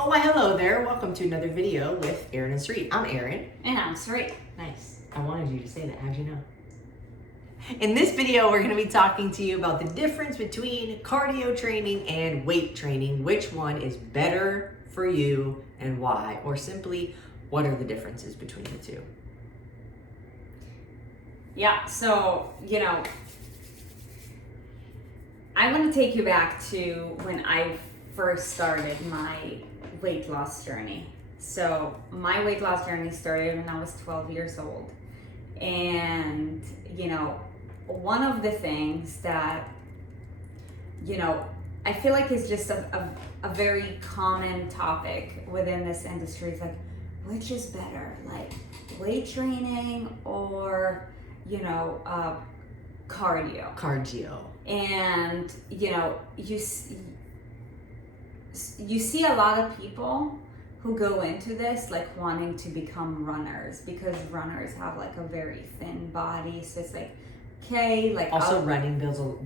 Oh, why hello there. Welcome to another video with Erin and Sarit. I'm Erin. And I'm Sarit. Nice. I wanted you to say that. How'd you know? In this video, we're going to be talking to you about the difference between cardio training and weight training. Which one is better for you and why? Or simply, what are the differences between the two? Yeah, so, I want to take you back to when I first started my weight loss journey. So my weight loss journey started when I was 12 years old. And, one of the things that, I feel like is just a very common topic within this industry is like, which is better, like weight training or, cardio? Cardio. And, you see a lot of people who go into this like wanting to become runners because runners have like a very thin body. So it's like, okay, like also running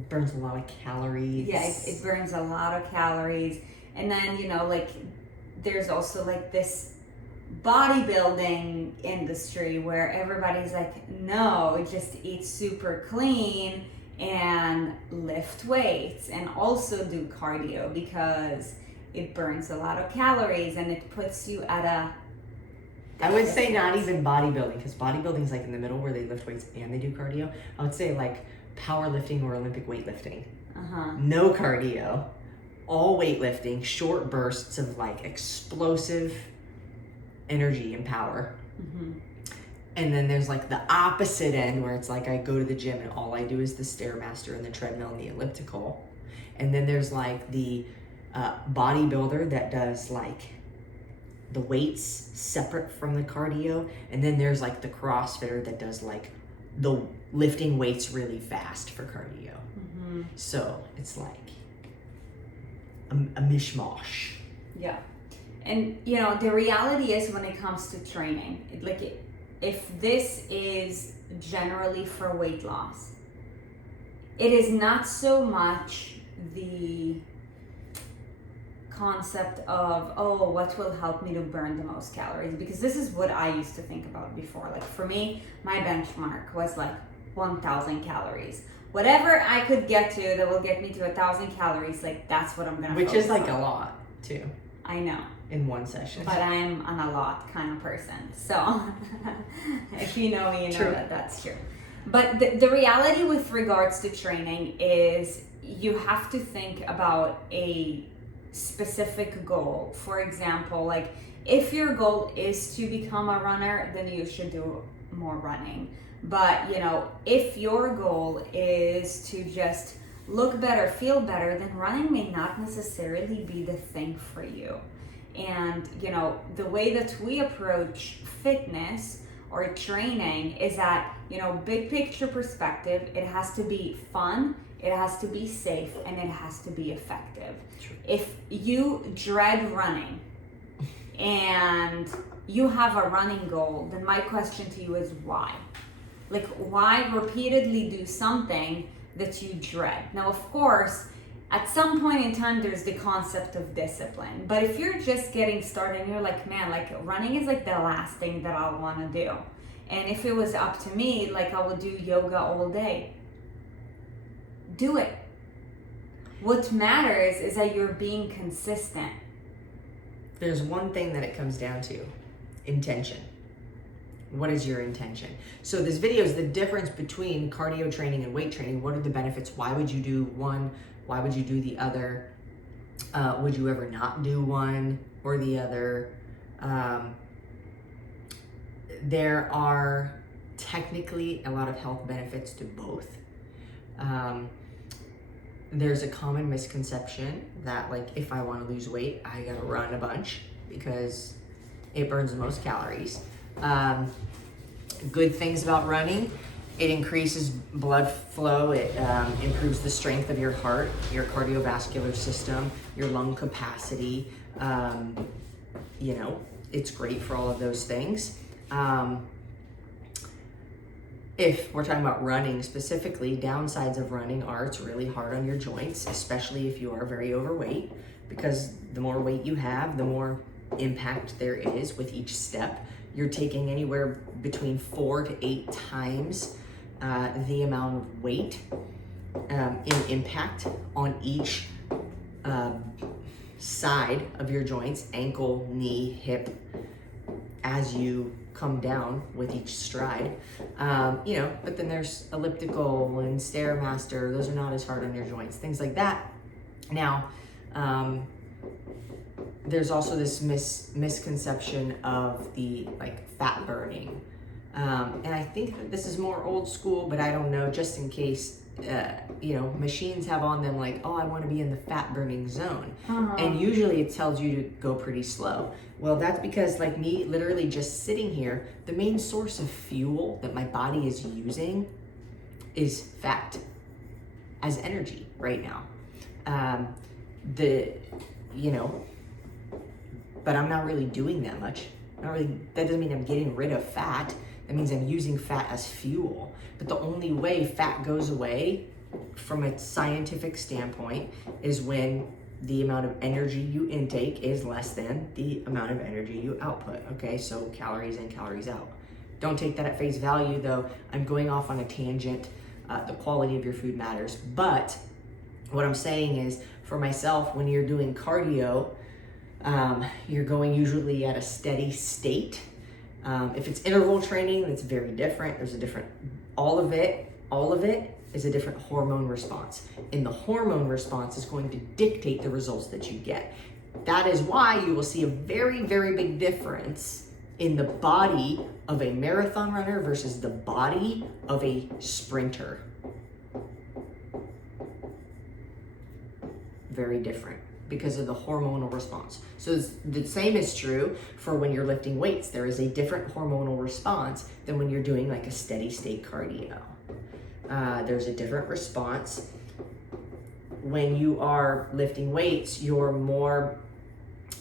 burns a lot of calories. Yeah, it burns a lot of calories. And then, there's also like this bodybuilding industry where everybody's like, no, just eat super clean and lift weights and also do cardio because it burns a lot of calories and it puts you at a... I would say not even bodybuilding, because bodybuilding is like in the middle where they lift weights and they do cardio. I would say like powerlifting or Olympic weightlifting. No cardio, all weightlifting, short bursts of like explosive energy and power. And then there's like the opposite end where it's like I go to the gym and all I do is the Stairmaster and the treadmill and the elliptical. And then there's like the bodybuilder that does like the weights separate from the cardio. And then there's like the CrossFitter that does like the lifting weights really fast for cardio. So it's like a mishmash. Yeah. And, the reality is when it comes to training, if this is generally for weight loss, it is not so much the concept of, oh, what will help me to burn the most calories? Because this is what I used to think about before. Like for me, my benchmark was like 1,000 calories. Whatever I could get to that will get me to 1,000 calories, like that's what I'm gonna Which is like on. a lot too. I know. In one session. But I'm an a lot kind of person. So if you know me, you know that that's true. But the reality with regards to training is you have to think about a specific goal. For example, like if your goal is to become a runner, then you should do more running. But, if your goal is to just look better, feel better, then running may not necessarily be the thing for you. And, the way that we approach fitness or training is that, big picture perspective, it has to be fun, it has to be safe, and it has to be effective. True. If you dread running and you have a running goal, then my question to you is why? Like, why repeatedly do something that you dread? Now, of course, at some point in time, there's the concept of discipline. But if you're just getting started and you're like, man, like running is like the last thing that I want to do. And if it was up to me, like I would do yoga all day. Do it. What matters is that you're being consistent. There's one thing that it comes down to: intention. What is your intention? So this video is the difference between cardio training and weight training. What are the benefits? Why would you do one? Why would you do the other? Would you ever not do one or the other? There are technically a lot of health benefits to both. There's a common misconception that like if I want to lose weight, I gotta run a bunch because it burns the most calories. Good things about running: it increases blood flow, it improves the strength of your heart, your cardiovascular system, your lung capacity. It's great for all of those things. If we're talking about running specifically, downsides of running are it's really hard on your joints, especially if you are very overweight, because the more weight you have, the more impact there is with each step. You're taking anywhere between 4 to 8 times the amount of weight in impact on each side of your joints, ankle, knee, hip, as you come down with each stride. But then there's elliptical and Stairmaster. Those are not as hard on your joints, things like that. Now, there's also this misconception of the fat burning. And I think that this is more old school, but I don't know, just in case, machines have on them I want to be in the fat burning zone. And usually it tells you to go pretty slow. Well, that's because me literally just sitting here, the main source of fuel that my body is using is fat as energy right now. But I'm not really doing that much. That doesn't mean I'm getting rid of fat. That means I'm using fat as fuel. But the only way fat goes away from a scientific standpoint is when the amount of energy you intake is less than the amount of energy you output. Okay, so calories in, calories out. Don't take that at face value, though. I'm going off on a tangent. The quality of your food matters. But what I'm saying is, for myself, when you're doing cardio, you're going usually at a steady state. If it's interval training, that's very different. There's a different, all of it is a different hormone response. And the hormone response is going to dictate the results that you get. That is why you will see a very, very big difference in the body of a marathon runner versus the body of a sprinter. Very different, because of the hormonal response. So the same is true for when you're lifting weights. There is a different hormonal response than when you're doing a steady state cardio. There's a different response. When you are lifting weights, you're more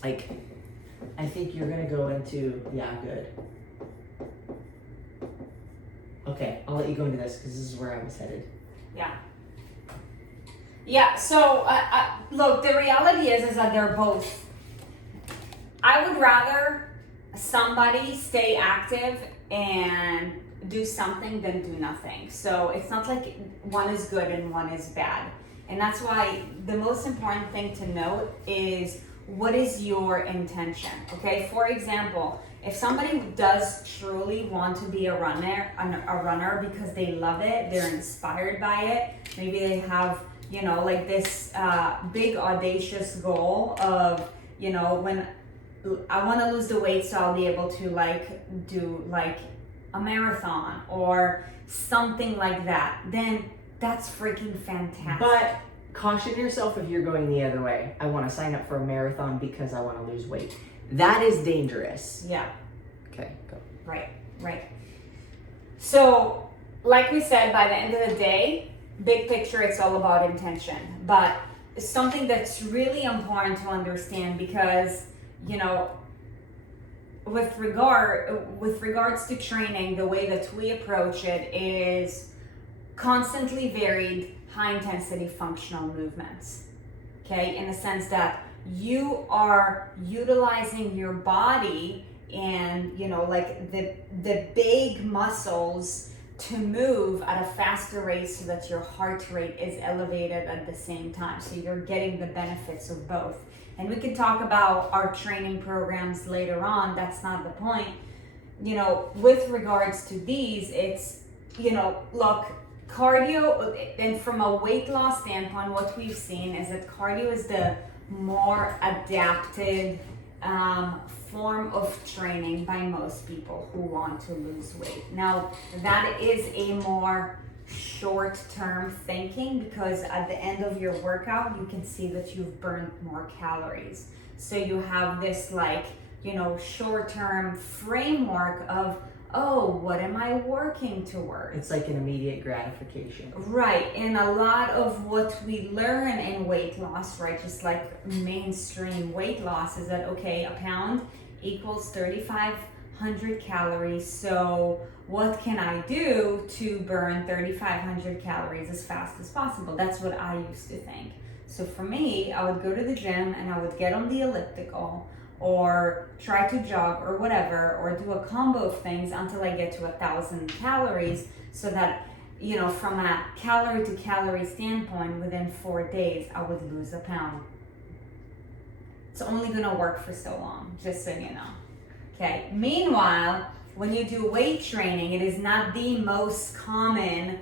I think you're gonna go into, yeah, good. Okay, I'll let you go into this because this is where I was headed. Yeah, so look, the reality is that they're both. I would rather somebody stay active and do something than do nothing. So it's not like one is good and one is bad. And that's why the most important thing to note is, what is your intention? Okay, for example, if somebody does truly want to be a runner because they love it, they're inspired by it, maybe they have this big audacious goal of, when I want to lose the weight so I'll be able to do a marathon or something like that, then that's freaking fantastic. But caution yourself if you're going the other way. I want to sign up for a marathon because I want to lose weight. That is dangerous. Yeah. Okay, go. Right. So, like we said, by the end of the day, big picture, it's all about intention. But something that's really important to understand, because, with regards to training, the way that we approach it is constantly varied, high intensity functional movements. Okay, in the sense that you are utilizing your body and the big muscles to move at a faster rate so that your heart rate is elevated at the same time. So you're getting the benefits of both. And we can talk about our training programs later on. That's not the point. With regards to these, it's, look, cardio, and from a weight loss standpoint, what we've seen is that cardio is the more adapted form of training by most people who want to lose weight. Now, that is a more short-term thinking, because at the end of your workout, you can see that you've burned more calories. So you have this short-term framework of, oh, what am I working towards? It's like an immediate gratification. Right, and a lot of what we learn in weight loss, right, just like mainstream weight loss, is that, okay, a pound equals 3,500 calories, so what can I do to burn 3,500 calories as fast as possible? That's what I used to think. So for me, I would go to the gym and I would get on the elliptical or try to jog or whatever, or do a combo of things until I get to 1,000 calories, so that, you know, from a calorie to calorie standpoint, within 4 days, I would lose a pound. It's only gonna work for so long, just so you know. Okay, meanwhile, when you do weight training, it is not the most common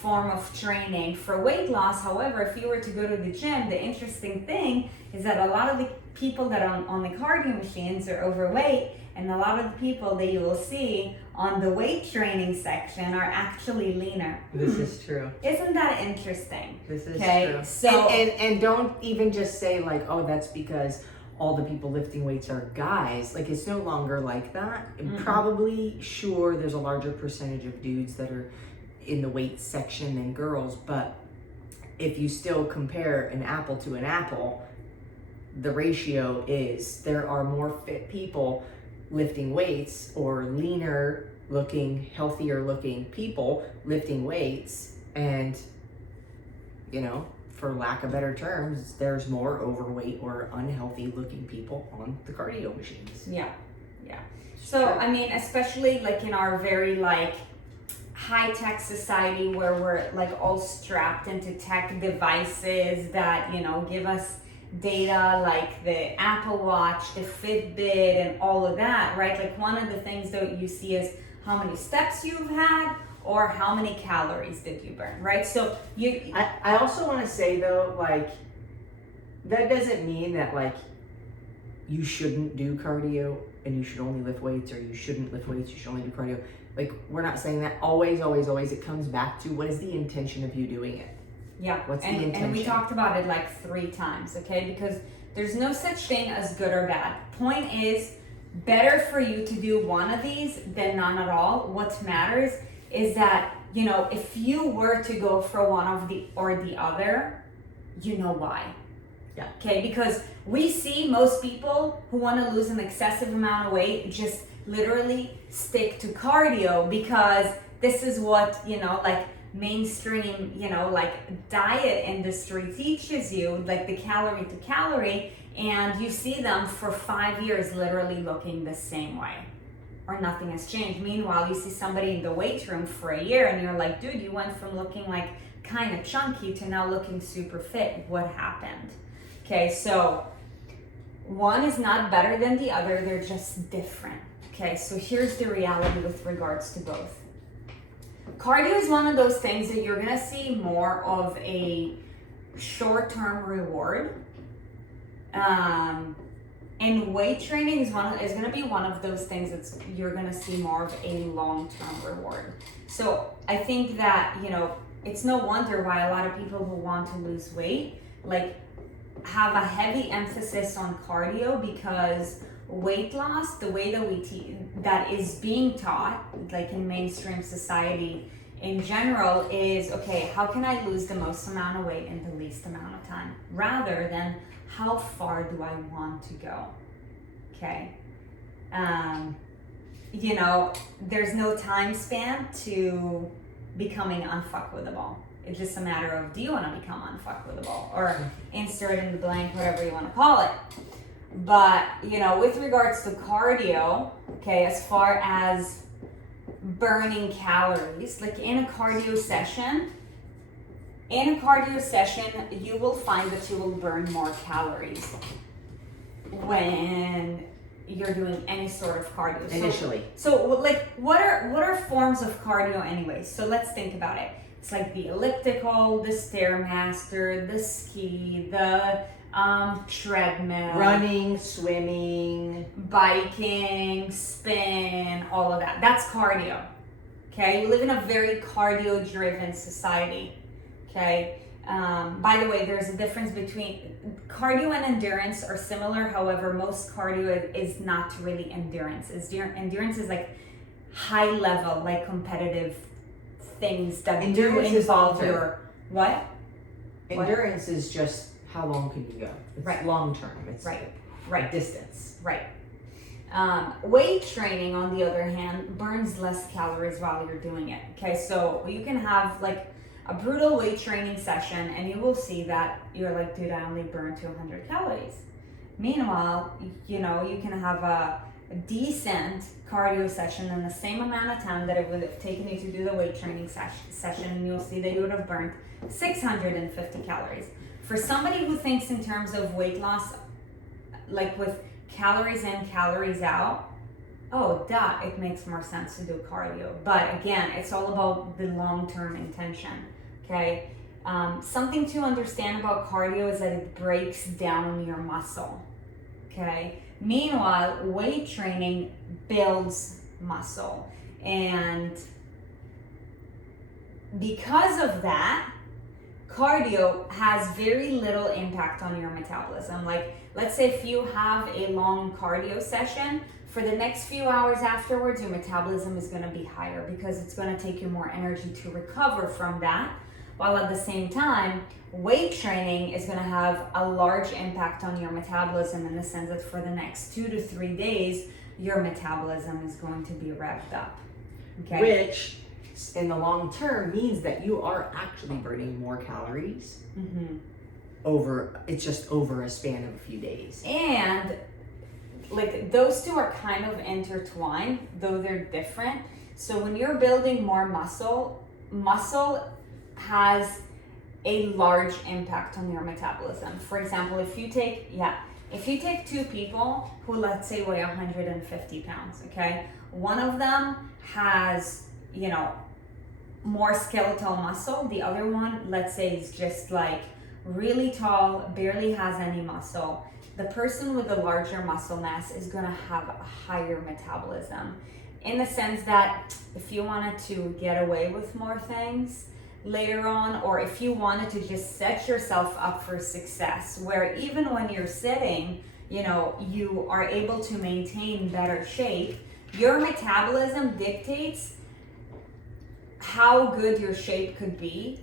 form of training for weight loss. However, if you were to go to the gym, the interesting thing is that a lot of the people that are on the cardio machines are overweight, and a lot of the people that you will see on the weight training section are actually leaner. This is true. Isn't that interesting? This is So true. And don't even just say like, oh, that's because all the people lifting weights are guys. Like, it's no longer like that. Probably, sure, there's a larger percentage of dudes that are in the weight section than girls, but if you still compare an apple to an apple, the ratio is there are more fit people lifting weights, or leaner looking, healthier looking people lifting weights, and, you know, for lack of better terms, there's more overweight or unhealthy looking people on the cardio machines. Yeah. So, I mean, especially like in our very like high-tech society where we're like all strapped into tech devices that, you know, give us data like the Apple Watch, the Fitbit, and all of that, right? Like, one of the things that you see is how many steps you've had or how many calories did you burn, right? So I also want to say though, like, that doesn't mean that like you shouldn't do cardio and you should only lift weights, or you shouldn't lift weights, you should only do cardio. Like, we're not saying that. Always it comes back to, what is the intention of you doing it? Yeah, What's the intention? And we talked about it like 3 times, okay? Because there's no such thing as good or bad. Point is, better for you to do one of these than none at all. What matters is that, you know, if you were to go for one of the or the other, you know why. Yeah. Okay, because we see most people who want to lose an excessive amount of weight just literally stick to cardio, because this is what, you know, like mainstream, you know, like diet industry teaches you, like the calorie to calorie, and you see them for 5 years literally looking the same way, or nothing has changed. Meanwhile, you see somebody in the weight room for a year and you're like, dude, you went from looking like kind of chunky to now looking super fit. What happened? Okay, so one is not better than the other, they're just different. Okay, so here's the reality with regards to both. Cardio is one of those things that you're gonna see more of a short-term reward. And weight training is gonna be one of those things that's you're gonna see more of a long-term reward. So I think that, you know, it's no wonder why a lot of people who want to lose weight like have a heavy emphasis on cardio, because weight loss, the way that that is being taught, like in mainstream society in general, is, okay, how can I lose the most amount of weight in the least amount of time, rather than how far do I want to go. Okay, you know, there's no time span to becoming unfuckwittable. It's just a matter of, do you want to become unfuckwittable, or insert in the blank, whatever you want to call it. But, you know, with regards to cardio, okay, as far as burning calories, like in a cardio session, you will find that you will burn more calories when you're doing any sort of cardio. Initially. So like, what are forms of cardio anyways? So let's think about it. It's like the elliptical, the Stairmaster, the ski, the treadmill, running, swimming, biking, spin, all of that. That's cardio. Okay, we live in a very cardio-driven society. Okay. By the way, there's a difference between cardio and endurance are similar. However, most cardio is not really endurance. Endurance is like high level, like competitive things that endurance do involve your what? Endurance is just how long can you go? It's right. Long term. It's right. Distance. Right. Weight training, on the other hand, burns less calories while you're doing it. Okay, so you can have like a brutal weight training session and you will see that you're like, dude, I only burned 200 calories. Meanwhile, you can have a decent cardio session in the same amount of time that it would have taken you to do the weight training session, and you'll see that you would have burned 650 calories. For somebody who thinks in terms of weight loss, like with calories in, calories out, it makes more sense to do cardio. But again, it's all about the long-term intention, okay? Something to understand about cardio is that it breaks down your muscle, okay? Meanwhile, weight training builds muscle. And because of that, cardio has very little impact on your metabolism. Like, let's say if you have a long cardio session, for the next few hours afterwards, your metabolism is going to be higher because it's going to take you more energy to recover from that. While at the same time, weight training is going to have a large impact on your metabolism in the sense that for the next 2 to 3 days, your metabolism is going to be revved up. Okay? Which, in the long term, means that you are actually burning more calories over a span of a few days. And like those two are kind of intertwined, though they're different. So when you're building more muscle has a large impact on your metabolism. For example, if you take 2 people who, let's say, weigh 150 pounds, okay? One of them has, more skeletal muscle. The other one, let's say, is just like really tall, barely has any muscle. The person with the larger muscle mass is gonna have a higher metabolism, in the sense that if you wanted to get away with more things later on, or if you wanted to just set yourself up for success, where even when you're sitting, you are able to maintain better shape, your metabolism dictates how good your shape could be,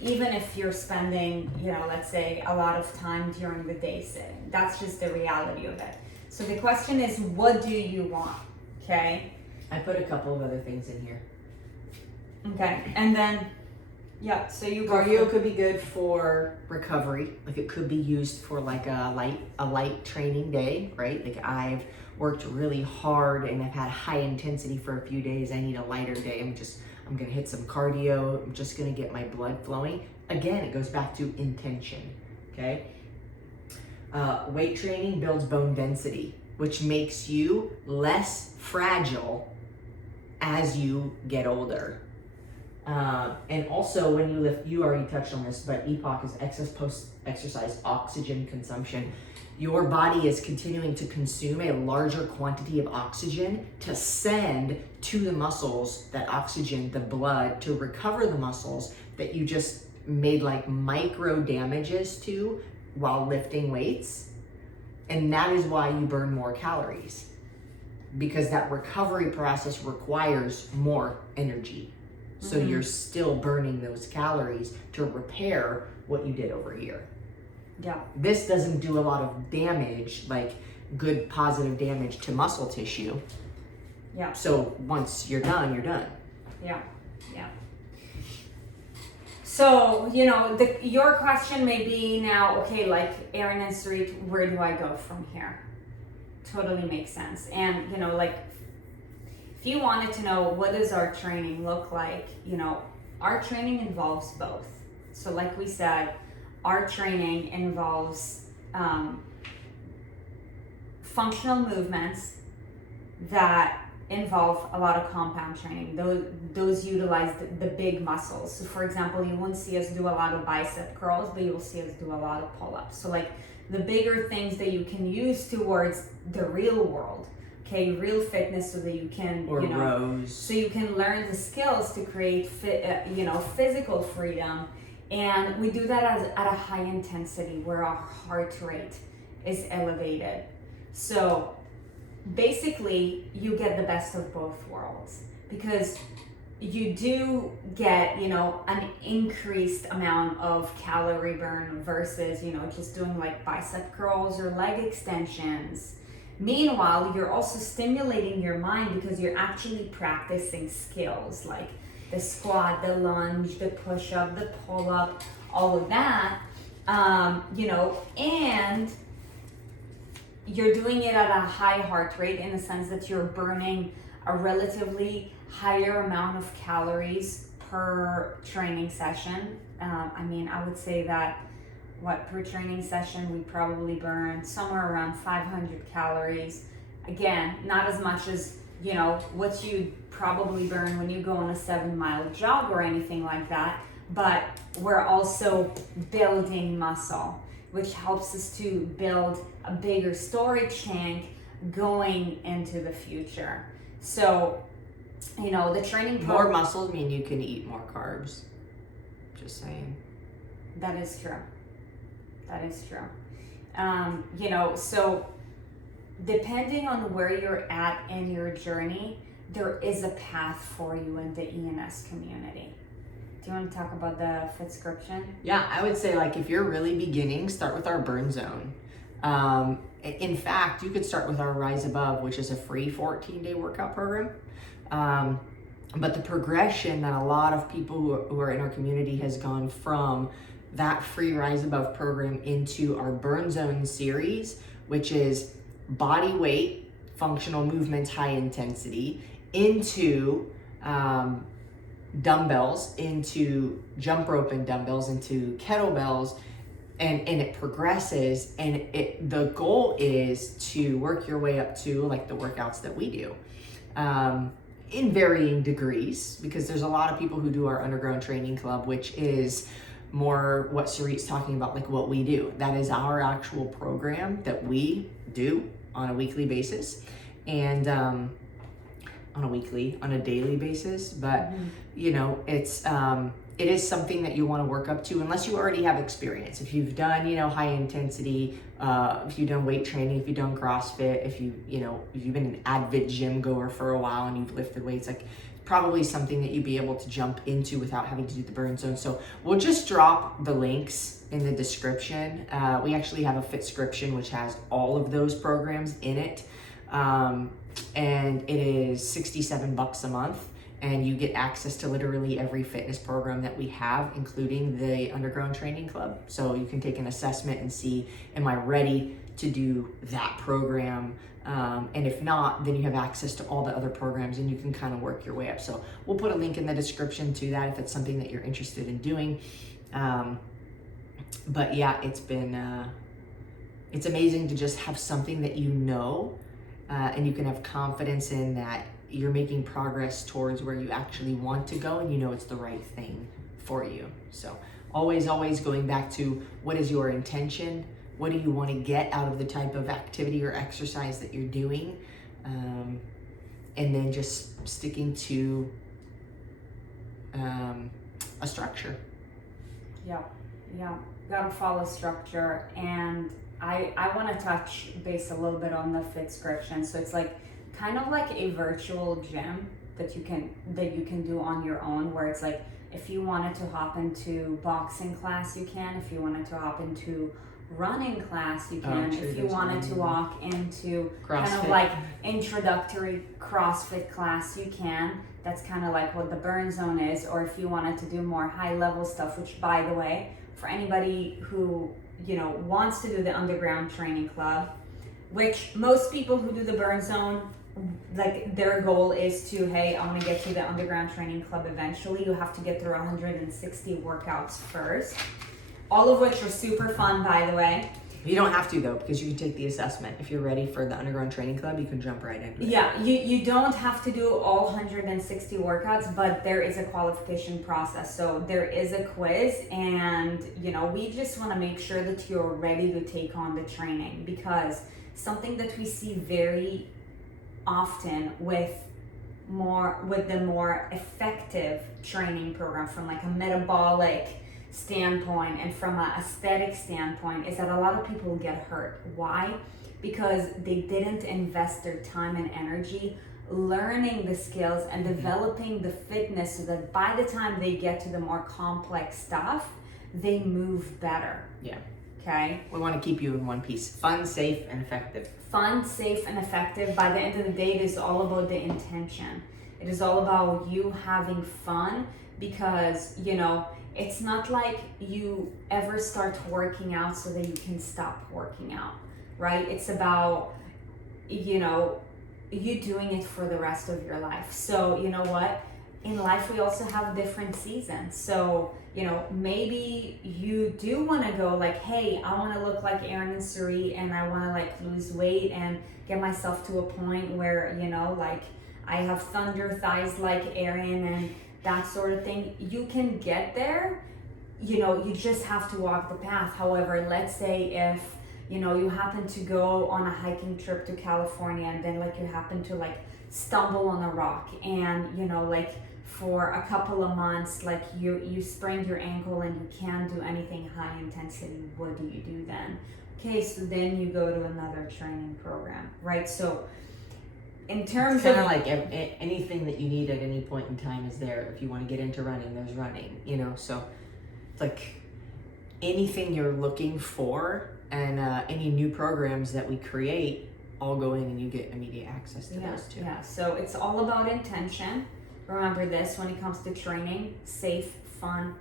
even if you're spending, let's say a lot of time during the day sitting. That's just the reality of it. So the question is, what do you want? Okay. I put a couple of other things in here. Okay, and then, so cardio could be good for recovery. Like, it could be used for like a light training day, right? Like, I've worked really hard and I've had high intensity for a few days. I need a lighter day. I'm gonna hit some cardio. I'm just gonna get my blood flowing. Again, it goes back to intention, okay? Weight training builds bone density, which makes you less fragile as you get older. And also, when you lift, you already touched on this, but Epoch is excess post-exercise oxygen consumption. Your body is continuing to consume a larger quantity of oxygen to send to the muscles that oxygen, the blood, to recover the muscles that you just made like micro damages to while lifting weights. And that is why you burn more calories, because that recovery process requires more energy. So you're still burning those calories to repair what you did over a year. Yeah. This doesn't do a lot of damage, like good positive damage to muscle tissue. Yeah. So once you're done, you're done. Yeah. Yeah. So, your question may be now, okay, like Erin and Sarit, where do I go from here? Totally makes sense. And, if you wanted to know what does our training look like, our training involves both. So like we said, our training involves functional movements that involve a lot of compound training. Those utilize the big muscles. So for example, you won't see us do a lot of bicep curls, but you'll see us do a lot of pull-ups. So like the bigger things that you can use towards the real world. Okay, real fitness, so that you can, rows. So you can learn the skills to create, physical freedom, and we do that at a high intensity where our heart rate is elevated. So basically, you get the best of both worlds, because you do get, an increased amount of calorie burn versus, just doing like bicep curls or leg extensions. Meanwhile, you're also stimulating your mind because you're actually practicing skills like the squat, the lunge, the push-up, the pull-up, all of that, you know, and you're doing it at a high heart rate in the sense that you're burning a relatively higher amount of calories per training session. I mean, I would say that per training session, we probably burn somewhere around 500 calories. Again, not as much as, you know, what you probably burn when you go on a 7-mile jog or anything like that, but we're also building muscle, which helps us to build a bigger storage tank going into the future. So, you know, the training more muscles mean you can eat more carbs. Just saying. That is true. That is true. You know, so depending on where you're at in your journey, there is a path for you in the ENS community. Do you want to talk about the Fitscription? Yeah, I would say, like, if you're really beginning, start with our burn zone. In fact, you could start with our Rise Above, which is a free 14-day workout program. But the progression that a lot of people who are in our community has gone from that free Rise Above program into our Burn Zone series, which is body weight, functional movements, high intensity, into dumbbells, into jump rope and dumbbells, into kettlebells, and it progresses, and the goal is to work your way up to like the workouts that we do in varying degrees, because there's a lot of people who do our underground training club, which is more what Sarit's talking about, like what we do. That is our actual program that we do on a weekly basis, and on a daily basis. But you know, it is something that you want to work up to, unless you already have experience. If you've done, you know, high intensity, if you've done weight training, if you've done CrossFit, if you've been an avid gym goer for a while and you've lifted weights, like probably something that you'd be able to jump into without having to do the burn zone. So we'll just drop the links in the description. We actually have a Fitscription, which has all of those programs in it. And it is $67 a month. And you get access to literally every fitness program that we have, including the Underground Training Club. So you can take an assessment and see, am I ready to do that program? And if not, then you have access to all the other programs and you can kind of work your way up. So we'll put a link in the description to that if it's something that you're interested in doing. But yeah, it's amazing to just have something that you know, and you can have confidence in that you're making progress towards where you actually want to go, and you know it's the right thing for you. So always going back to, what is your intention? What do you want to get out of the type of activity or exercise that you're doing? And then just sticking to a structure. Yeah. Gotta follow structure. And I want to touch base a little bit on the Fitscription. So it's like kind of like a virtual gym that you can do on your own, where it's like, if you wanted to hop into boxing class, you can. If you wanted to hop into running class, you can. If you wanted to walk into CrossFit, kind of like introductory CrossFit class, you can. That's kind of like what the Burn Zone is. Or if you wanted to do more high level stuff, which, by the way, for anybody who, you know, wants to do the Underground Training Club, which most people who do the Burn Zone, like, their goal is to, hey, I want to get to the Underground Training Club eventually. You have to get through 160 workouts first, all of which are super fun, by the way. You don't have to, though, because you can take the assessment. If you're ready for the Underground Training Club, you can jump right into it. Yeah, you don't have to do all 160 workouts, but there is a qualification process. So there is a quiz, and, you know, we just want to make sure that you're ready to take on the training, because something that we see very often with the more effective training program, from like a metabolic standpoint and from an aesthetic standpoint, is that a lot of people get hurt. Why? Because they didn't invest their time and energy learning the skills and developing the fitness, so that by the time they get to the more complex stuff, they move better. Yeah. Okay. We want to keep you in one piece. Fun, safe, and effective. Fun, safe, and effective. By the end of the day, it is all about the intention. It is all about you having fun, because, you know, it's not like you ever start working out so that you can stop working out, right? It's about, you know, you doing it for the rest of your life. So, you know what? In life, we also have different seasons. So, you know, maybe you do want to go like, hey, I want to look like Erin Sarit, and I want to like lose weight and get myself to a point where, you know, like I have thunder thighs like Erin and that sort of thing. You can get there, you know, you just have to walk the path. However, let's say if, you know, you happen to go on a hiking trip to California, and then like you happen to like stumble on a rock, and, you know, like for a couple of months, like you sprained your ankle and you can't do anything high intensity, what do you do then? Okay, so then you go to another training program, right? So in terms kind of like anything that you need at any point in time is there. If you want to get into running, there's running, you know. So it's like anything you're looking for, and any new programs that we create all go in and you get immediate access to those too. Yeah, so it's all about intention. Remember this when it comes to training: safe, fun,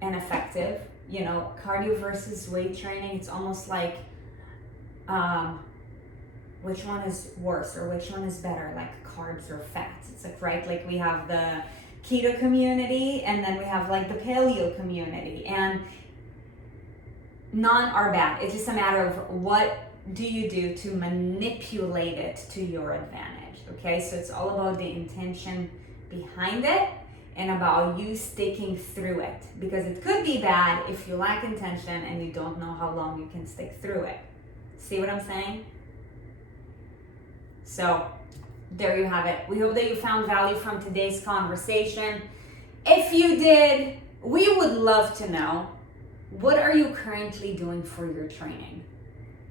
and effective. You know, cardio versus weight training, it's almost like which one is worse or which one is better, like carbs or fats. It's like, right, like we have the keto community, and then we have like the paleo community, and none are bad. It's just a matter of what do you do to manipulate it to your advantage. Okay, so it's all about the intention behind it and about you sticking through it, because it could be bad if you lack intention and you don't know how long you can stick through it. See what I'm saying? So there you have it. We hope that you found value from today's conversation. If you did, we would love to know, what are you currently doing for your training?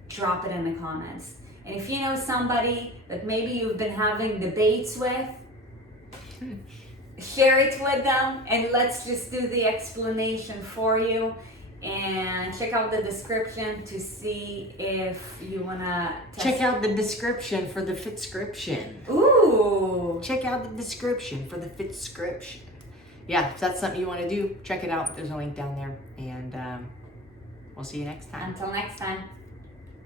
Drop it in the comments. And if you know somebody that maybe you've been having debates with, share it with them, and let's just do the explanation for you. And check out the description to see if you want to check out the description for the Fitscription. Ooh! Check out the description for the Fitscription. Yeah, if that's something you want to do, check it out. There's a link down there. And we'll see you next time. Until next time.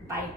Bye.